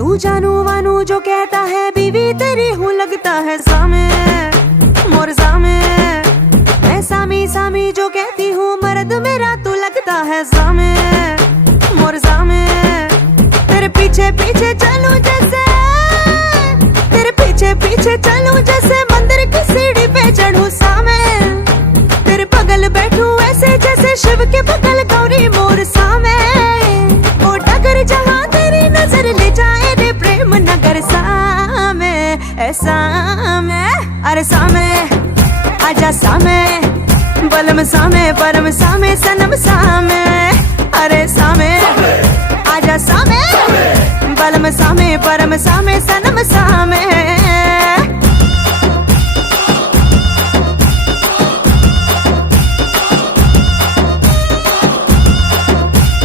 तू जानू वानू जो कहता है बीवी तेरी हूँ लगता है सामे मोर सामे। मैं सामी सामी जो कहती हूँ मर्द मेरा तू लगता है सामे मोर सामे। तेरे पीछे पीछे चलूं जैसे, तेरे पीछे पीछे चलूं जैसे मंदिर की सीढ़ी पे चढ़ूं सामे। तेरे बगल बैठूं ऐसे जैसे शिव के बगल गौरी मोर सामे। ओ डगर जहाँ तेरी नजर ले जाए रे प्रेम नगर सामे ऐसा में। अरे सामे आजा सामे बलम सामे परम सामे सनम सामे। अरे सामे आजा सामे बलम सामे परम सामे सनम